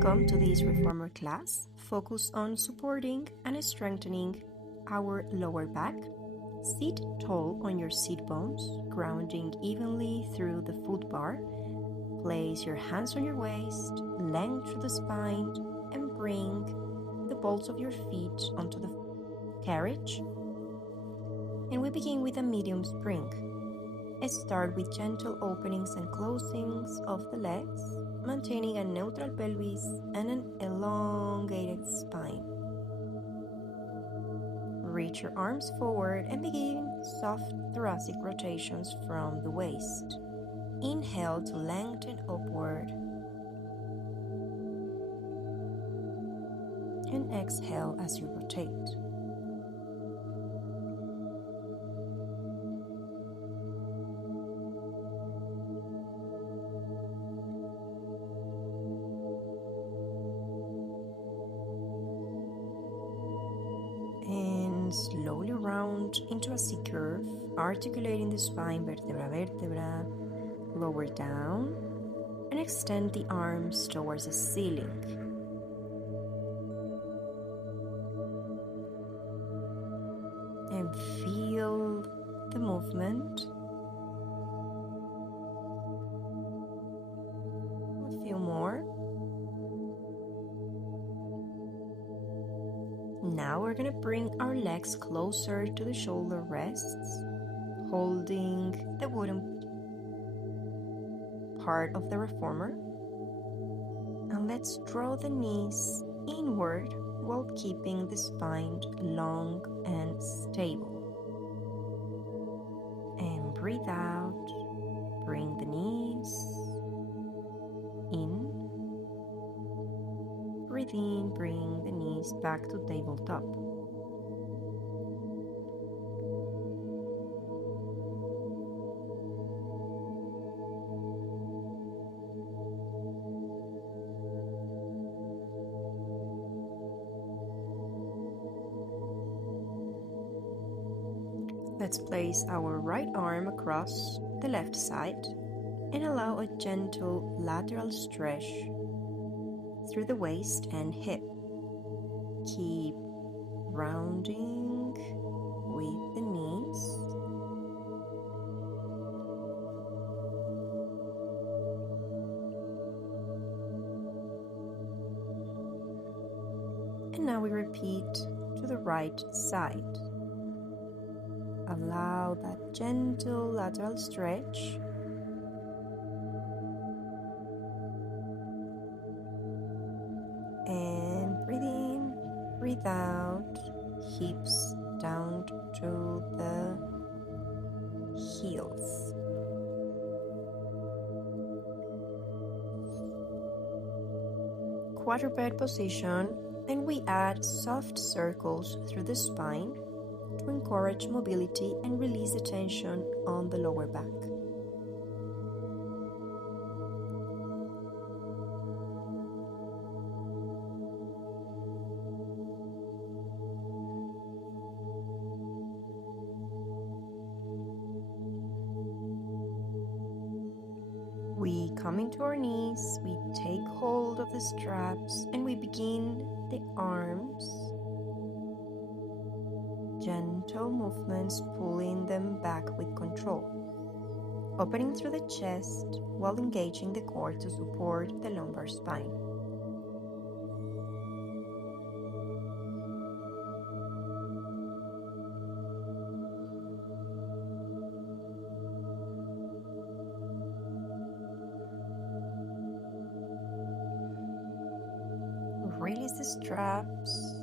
Welcome to this Reformer class focused on supporting and strengthening our lower back. Sit tall on your sit bones, grounding evenly through the foot bar. Place your hands on your waist, length through the spine, and bring the balls of your feet onto the carriage. And we begin with a medium spring. Start with gentle openings and closings of the legs, maintaining a neutral pelvis and an elongated spine. Reach your arms forward and begin soft thoracic rotations from the waist. Inhale to lengthen upward and exhale as you rotate. And slowly round into a C curve, articulating the spine vertebra vertebra, lower down, and extend the arms towards the ceiling. And feel the movement. A few more. Now we're going to bring our legs closer to the shoulder rests, holding the wooden part of the reformer. And let's draw the knees inward while keeping the spine long and stable. And breathe out, bring the knees in. Breathe in, bring the knees back to tabletop. Let's place our right arm across the left side and allow a gentle lateral stretch through the waist and hip. Keep rounding with the knees. And now we repeat to the right side. Allow that gentle lateral stretch. And breathe in, breathe out, hips down to the heels. Quadruped position, and we add soft circles through the spine to encourage mobility and release the tension on the lower back. We come into our knees, we take hold of the straps, and we begin the arms. Gentle movements, pulling them back with control. Opening through the chest while engaging the core to support the lumbar spine. Release the straps,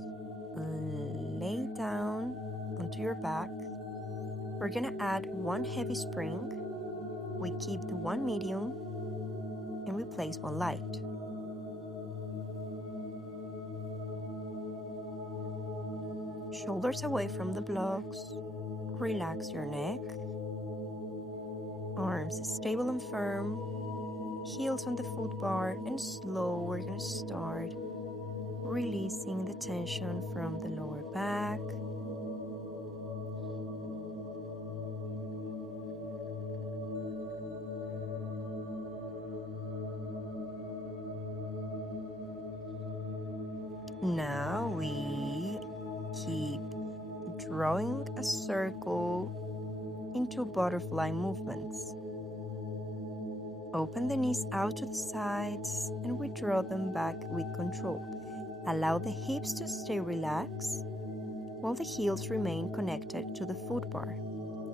lay down onto your back. We're gonna add one heavy spring. We keep the one medium and we place one light. Shoulders away from the blocks. Relax your neck. Arms stable and firm. Heels on the foot bar, and slow we're gonna start releasing the tension from the lower back. Now we keep drawing a circle into butterfly movements. Open the knees out to the sides and we draw them back with control. Allow the hips to stay relaxed while the heels remain connected to the foot bar.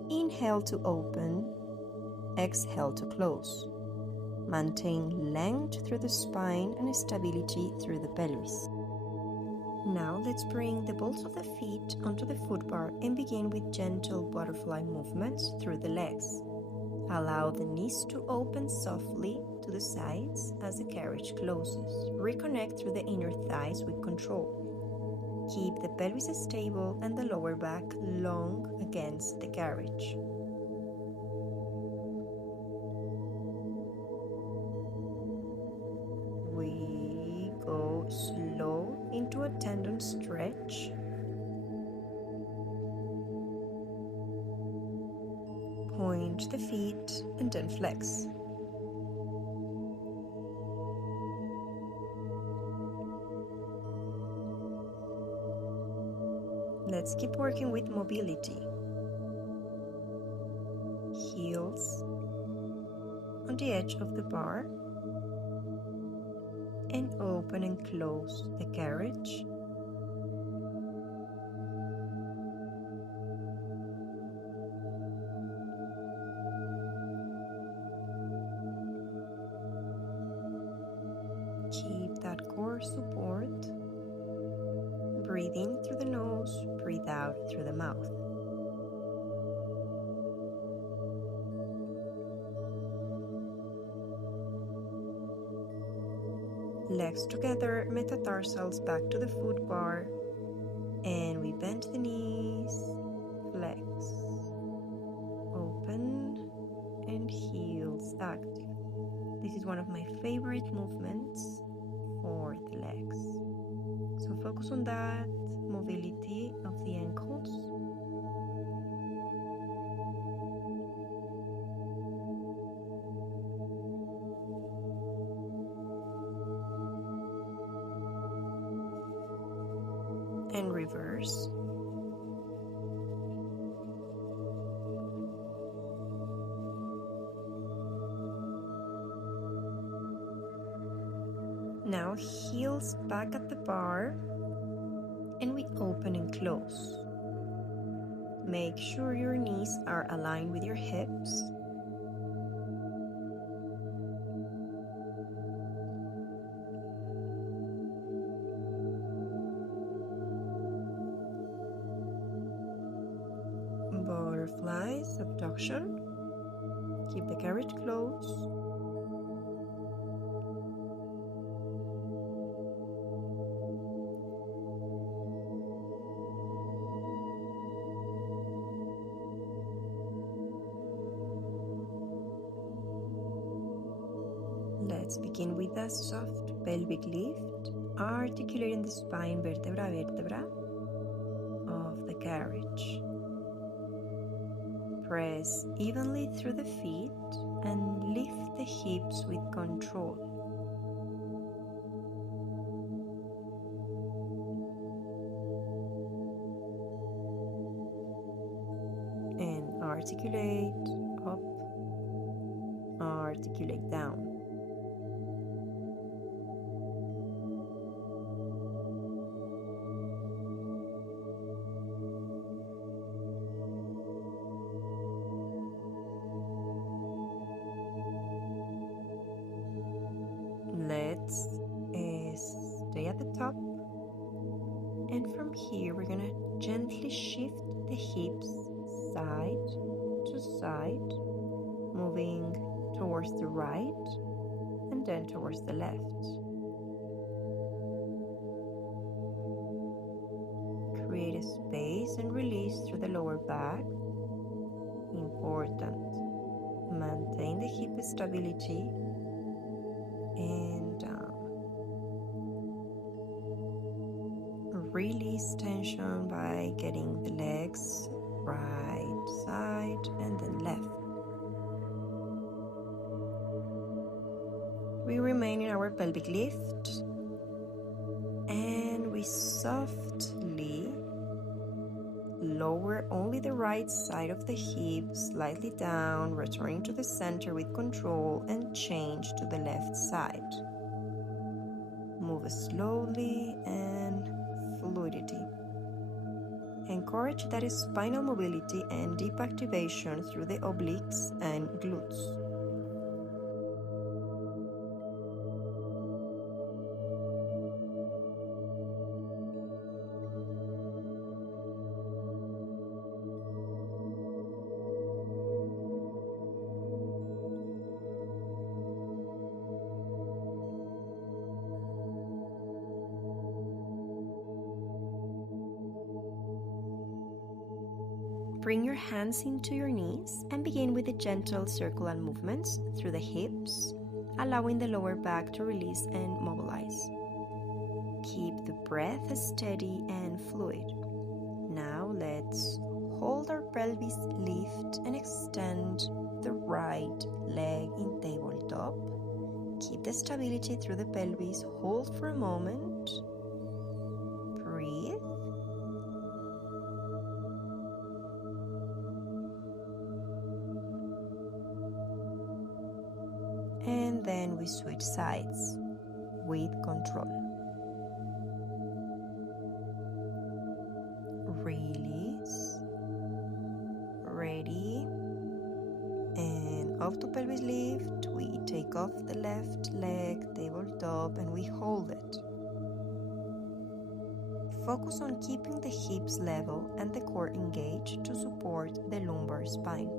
Inhale to open, exhale to close. Maintain length through the spine and stability through the pelvis. Now let's bring the balls of the feet onto the foot bar and begin with gentle butterfly movements through the legs. Allow the knees to open softly to the sides as the carriage closes. Reconnect through the inner thighs with control. Keep the pelvis stable and the lower back long against the carriage. We go slow into a tendon stretch. Point the feet and then flex. Let's keep working with mobility. Heels on the edge of the bar and open and close the carriage. Keep that core support. Breathe in through the nose, breathe out through the mouth. Legs together, metatarsals back to the foot bar, and we bend the knees, flex, open, and heels active. This is one of my favorite movements for the legs. So focus on that mobility of the ankles. And reverse. Now heels back at the bar and we open and close. Make sure your knees are aligned with your hips. Butterfly subduction. Keep the carriage close. Let's begin with a soft pelvic lift, articulating the spine vertebra by vertebra of the carriage. Press evenly through the feet and lift the hips with control. And articulate up, articulate down. Let's stay at the top, and from here we're gonna gently shift the hips side to side, moving towards the right and then towards the left. Create a space and release through the lower back. Important. Maintain the hip stability and release tension by getting the legs right side and then left. We remain in our pelvic lift and we softly lower only the right side of the hip slightly down, returning to the center with control, and change to the left side. Move slowly and fluidity. Encourage that spinal mobility and deep activation through the obliques and glutes. Bring your hands into your knees and begin with the gentle circular movements through the hips, allowing the lower back to release and mobilize. Keep the breath steady and fluid. Now let's hold our pelvis, lift and extend the right leg in tabletop. Keep the stability through the pelvis. Hold for a moment. Breathe. And then we switch sides with control. Release. Ready. And off to pelvis lift. We take off the left leg, tabletop, and we hold it. Focus on keeping the hips level and the core engaged to support the lumbar spine.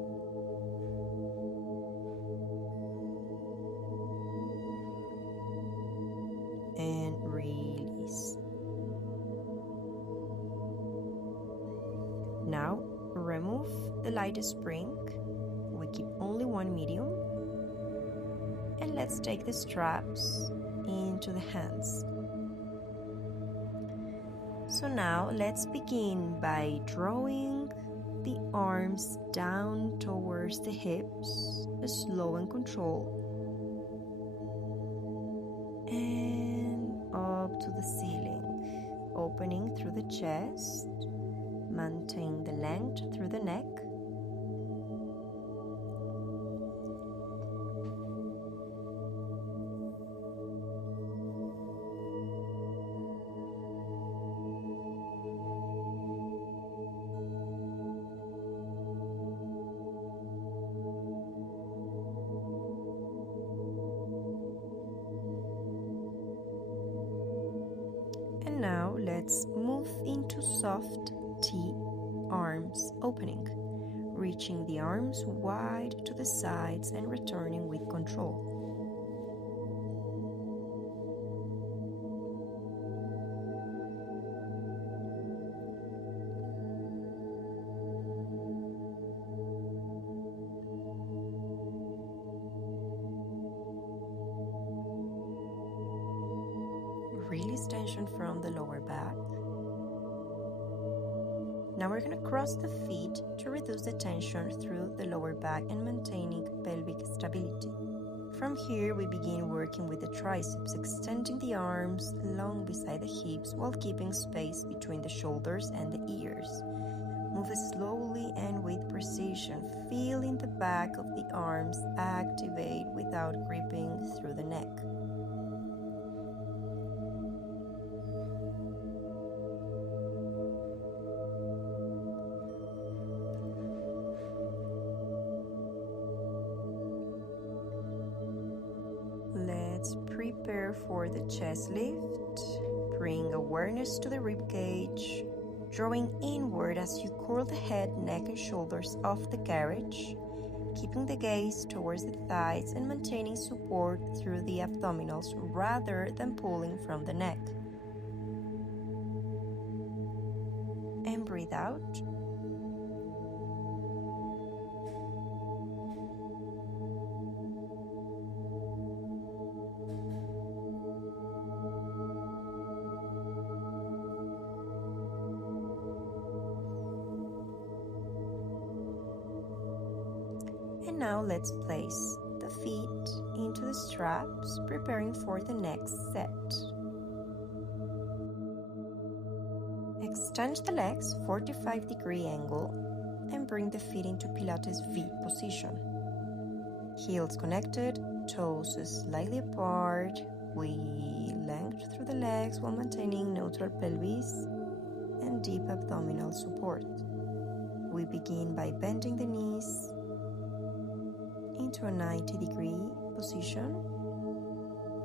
And release. Now remove the light spring. We keep only one medium. And let's take the straps into the hands. So now let's begin by drawing the arms down towards the hips, slow and controlled. Up to the ceiling, opening through the chest, maintain the length through the neck. Now let's move into soft T, arms opening, reaching the arms wide to the sides and returning with control. Release tension from the lower back. Now we're going to cross the feet to reduce the tension through the lower back and maintaining pelvic stability. From here, we begin working with the triceps, extending the arms long beside the hips while keeping space between the shoulders and the ears. Move slowly and with precision, feeling the back of the arms activate without gripping through the neck. Let's prepare for the chest lift. Bring awareness to the rib cage, drawing inward as you curl the head, neck, and shoulders off the carriage, keeping the gaze towards the thighs and maintaining support through the abdominals rather than pulling from the neck. And breathe out. And now let's place the feet into the straps, preparing for the next set. Extend the legs 45-degree angle and bring the feet into Pilates V position. Heels connected, toes slightly apart. We lengthen through the legs while maintaining neutral pelvis and deep abdominal support. We begin by bending the knees into a 90-degree position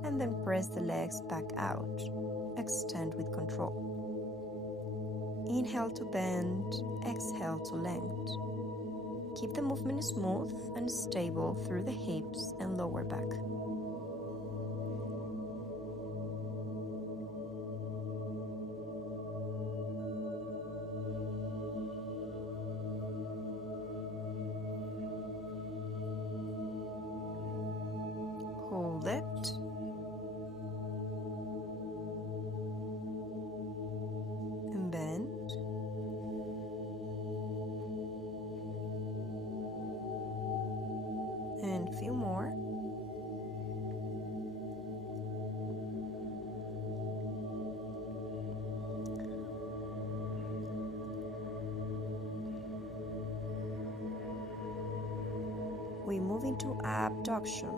and then press the legs back out. Extend with control. Inhale to bend, exhale to lengthen. Keep the movement smooth and stable through the hips and lower back. Hold it. And bend. And a few more. We move into abduction.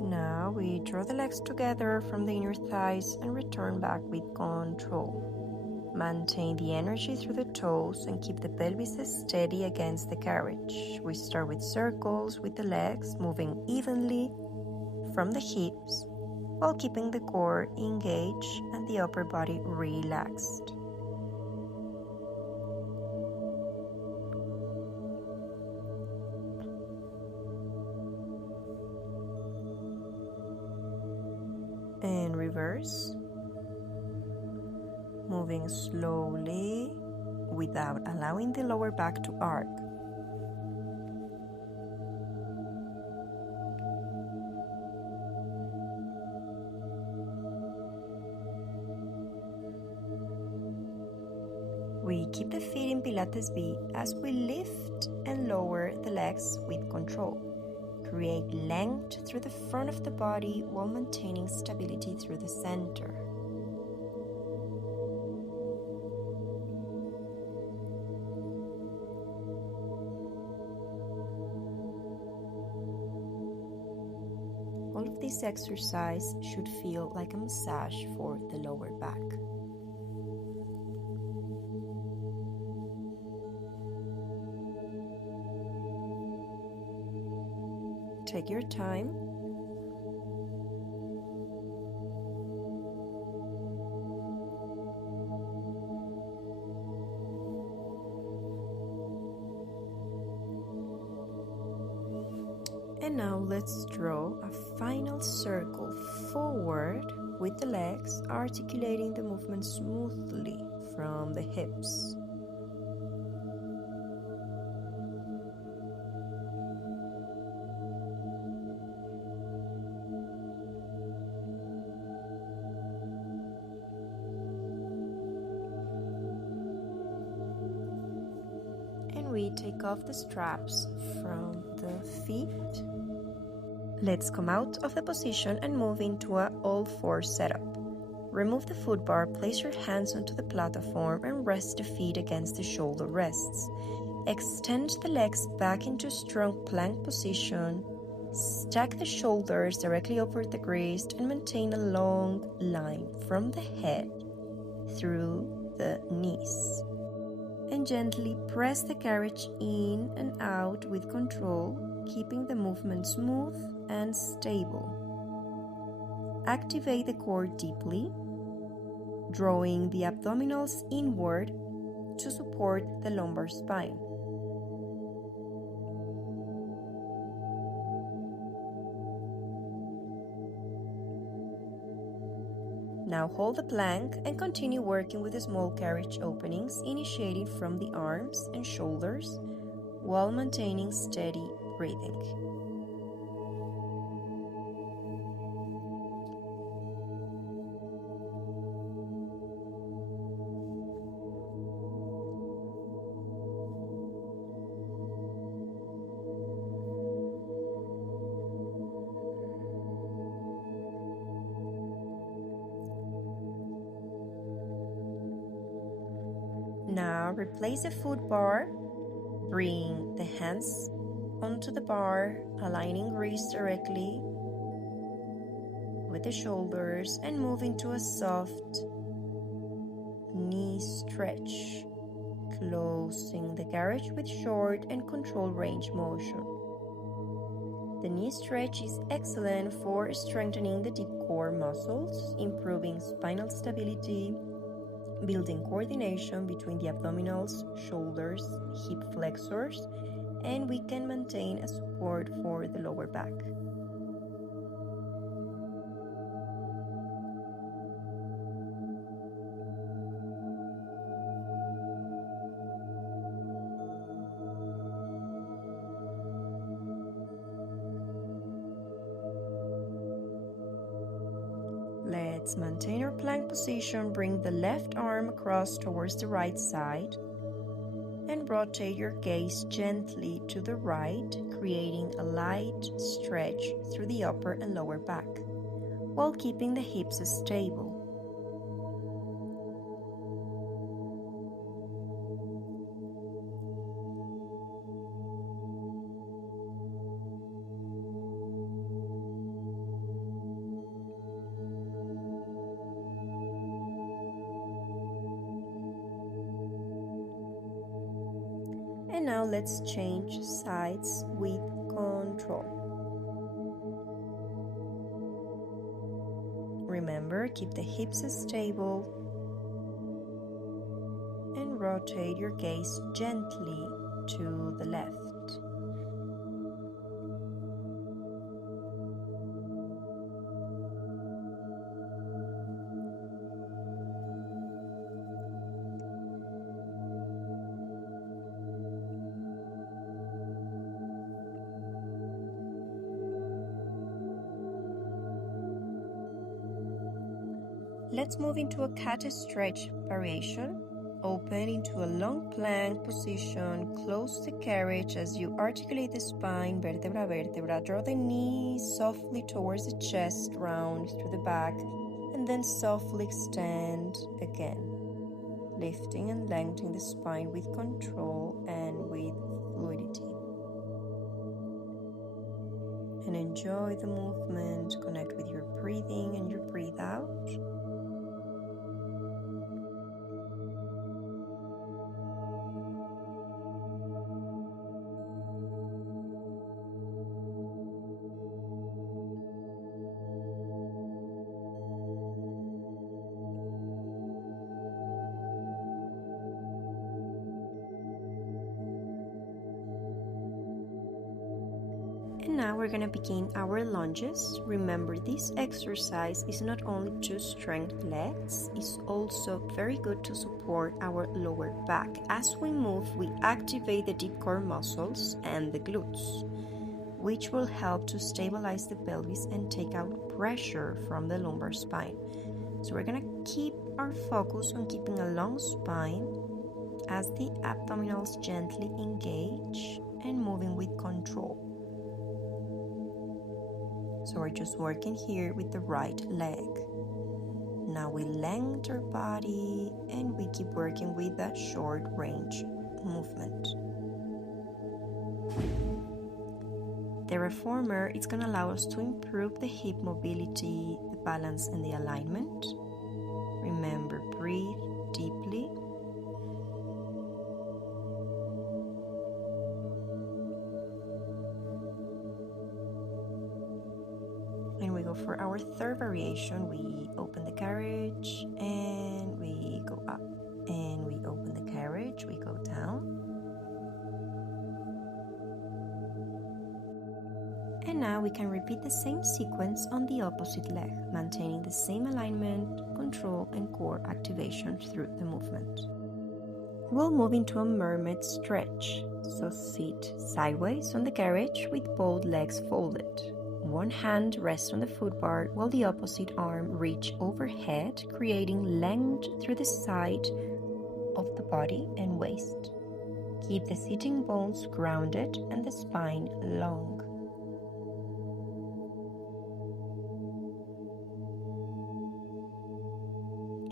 Now we draw the legs together from the inner thighs and return back with control. Maintain the energy through the toes and keep the pelvis steady against the carriage. We start with circles with the legs moving evenly from the hips while keeping the core engaged and the upper body relaxed. And reverse, moving slowly without allowing the lower back to arc. We keep the feet in Pilates V as we lift and lower the legs with control. Create length through the front of the body while maintaining stability through the center. All of this exercise should feel like a massage for the lower back. Take your time. And now let's draw a final circle forward with the legs, articulating the movement smoothly from the hips. We take off the straps from the feet. Let's come out of the position and move into an all-four setup. Remove the foot bar, place your hands onto the platform and rest the feet against the shoulder rests. Extend the legs back into strong plank position. Stack the shoulders directly over the wrist and maintain a long line from the head through the knees. And gently press the carriage in and out with control, keeping the movement smooth and stable. Activate the core deeply, drawing the abdominals inward to support the lumbar spine. Now hold the plank and continue working with the small carriage openings, initiating from the arms and shoulders while maintaining steady breathing. Now replace the foot bar. Bring the hands onto the bar, aligning wrists directly with the shoulders and move into a soft knee stretch, closing the garage with short and controlled range motion. The knee stretch is excellent for strengthening the deep core muscles, improving spinal stability, building coordination between the abdominals, shoulders, hip flexors, and we can maintain a support for the lower back. Let's maintain our plank position. Bring the left arm across towards the right side and rotate your gaze gently to the right, creating a light stretch through the upper and lower back, while keeping the hips stable. And now let's change sides with control. Remember, keep the hips stable and rotate your gaze gently to the left. Let's move into a cat stretch variation. Open into a long plank position. Close the carriage as you articulate the spine, vertebra, vertebra. Draw the knees softly towards the chest, round through the back, and then softly extend again, lifting and lengthening the spine with control and with fluidity. And enjoy the movement. Connect with your breathing and your breathe out. And now we're going to begin our lunges. Remember, this exercise is not only to strengthen legs, it's also very good to support our lower back. As we move, we activate the deep core muscles and the glutes, which will help to stabilize the pelvis and take out pressure from the lumbar spine. So we're going to keep our focus on keeping a long spine as the abdominals gently engage and moving with control. So we're just working here with the right leg. Now we lengthen our body and we keep working with that short range movement. The Reformer is going to allow us to improve the hip mobility, the balance, and the alignment. Remember, breathe deeply. And we go for our third variation. We open the carriage and we go up. And we open the carriage, we go down. And now we can repeat the same sequence on the opposite leg, maintaining the same alignment, control, and core activation through the movement. We'll move into a mermaid stretch. So sit sideways on the carriage with both legs folded. One hand rests on the foot bar while the opposite arm reaches overhead, creating length through the side of the body and waist. Keep the sitting bones grounded and the spine long.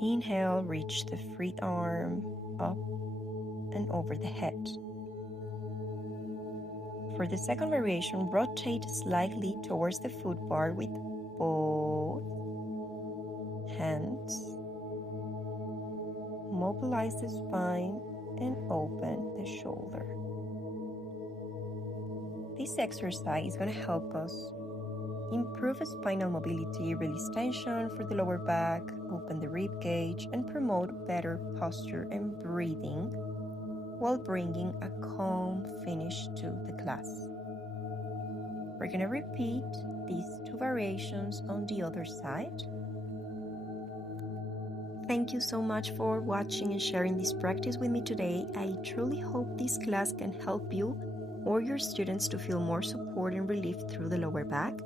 Inhale, reach the free arm up and over the head. For the second variation, rotate slightly towards the foot bar with both hands. Mobilize the spine and open the shoulder. This exercise is going to help us improve spinal mobility, release tension for the lower back, open the rib cage, and promote better posture and breathing while bringing a calm finish to the class. We're going to repeat these two variations on the other side. Thank you so much for watching and sharing this practice with me today. I truly hope this class can help you or your students to feel more support and relief through the lower back.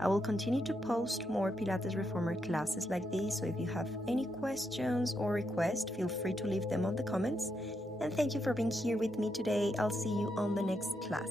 I will continue to post more Pilates Reformer classes like this, so if you have any questions or requests, feel free to leave them on the comments. And thank you for being here with me today. I'll see you on the next class.